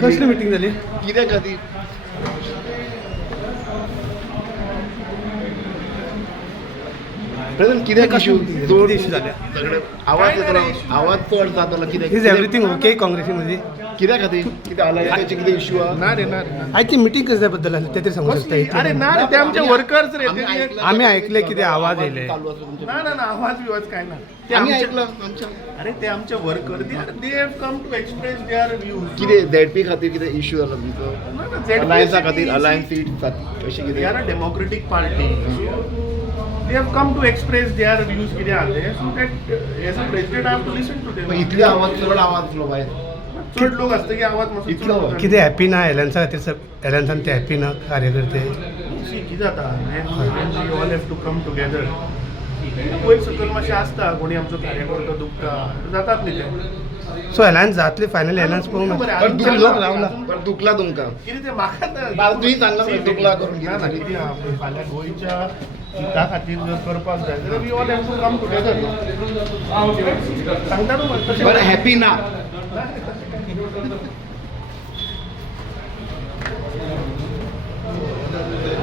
कसली मिटिंग झाली कित्याक खातीर कित्याक इश्यू दोन इश्यू झाल्या आवाज येतलो आवाज चड जातलो कित्याक इज एवरीथिंग ओके काँग्रेसीमध्ये कित्याक खातीर कितें अलायन्साचे कितें इश्यू आहा ना रे ना आयची मिटिंग कशा बद्दल आली ते तरी सांगू शकता अरे ना रे ते आमचे वर्कर्स रे ते आम्ही ऐकले की ते आवाज येले चालू आसा तुमचे ना ना ना आवाज बिवाज काय ना ते आम्ही आमचे ऐकलं आमच्या अरे ते आमचे worker they have come to express their views कितें झेडपी खातीर कितें इश्यू जाला तुमचो अलायन्सा खातीर अलायन्स सीट अशें दे कितें are a democratic party they have come to express their views कितें आहा ते so that as a president I have to listen to them इतले आवाज चड आवाज आसलो भायर चड लोक असते की आवाज मातसो चड इतलो जाता. किती हॅपी ना एलन्सा खातीर सब एलन्सान ते हॅपी ना कार्यकर्ते See, कितें जाता when we all have to come together वयर सकयल मातशें आसता कोणी आमचो कार्यकर्तो दुखता जातात न्ही ते सो एलायन्स जातली फायनली एलायन्स पळोवंक बरें, ना आजून लोक रावला पण दुखला तुमकां कितें ते म्हाका तुवें सांगला मरे दुखला करून ना ना कितें कितें आहा पळय, फाल्यां गोंयच्या हिता खातीर जर करपाक जाय जाल्यार we all have to come together सांगता न्हू बरें हॅपी ना